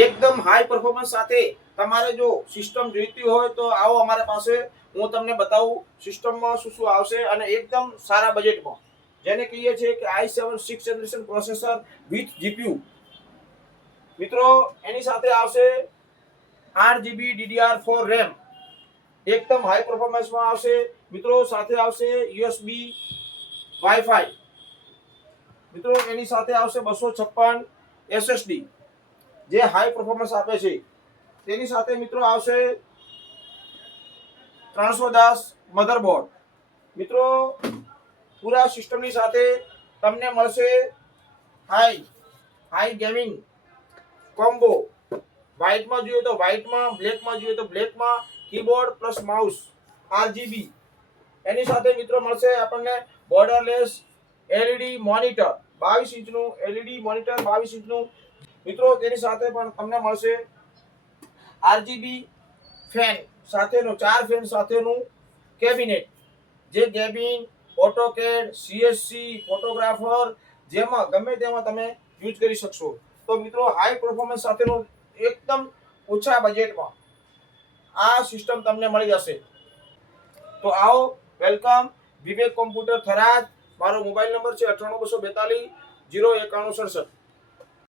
એકદમ high performance સાથે તમારે જો સિસ્ટમ જોઈતી હોય તો આવો અમારા પાસે, હું તમને બતાવું સિસ્ટમમાં શું શું આવશે અને એકદમ સારા બજેટમાં, જેને કહીએ છીએ કે i7 6th generation processor with GPU. મિત્રો એની સાથે આવશે 8GB DDR4 રેમ, એકદમ હાઈ પરફોર્મન્સમાં આવશે. મિત્રો સાથે આવશે યુએસબી વાઈફાઈ. મિત્રો એની સાથે આવશે 256 એસએસડી, જે હાઈ પરફોર્મન્સ આપે છે. તેની સાથે મિત્રો આવશે 310 મધરબોર્ડ. મિત્રો પૂરા સિસ્ટમની સાથે તમને મળશે હાઈ ગેમિંગ કોમ્બો. વ્હાઇટમાં જોઈએ તો વ્હાઇટમાં, બ્લેકમાં જોઈએ તો બ્લેકમાં, કીબોર્ડ પ્લસ માઉસ RGB. એની સાથે મિત્રો મળશે આપણને borderless LED monitor 22 ઇંચનું, LED monitor 22 ઇંચનું. મિત્રો તેની સાથે પણ તમને મળશે RGB ફેન સાથેનું, 4 ફેન સાથેનું કેબિનેટ, જે ગેમિંગ, ઓટોકેડ, CSC, ફોટોગ્રાફર જેમાં ગમે તેમાં તમે યુઝ કરી શકશો. તો મિત્રો હાઈ પરફોર્મન્સ સાથેનું એકદમ ઓછા બજેટમાં આ સિસ્ટમ તમને મળી જશે. તો આવો, વેલકમ વિવેક કોમ્પ્યુટર થરાદ. મારો મોબાઈલ નંબર છે 98 242 091 67.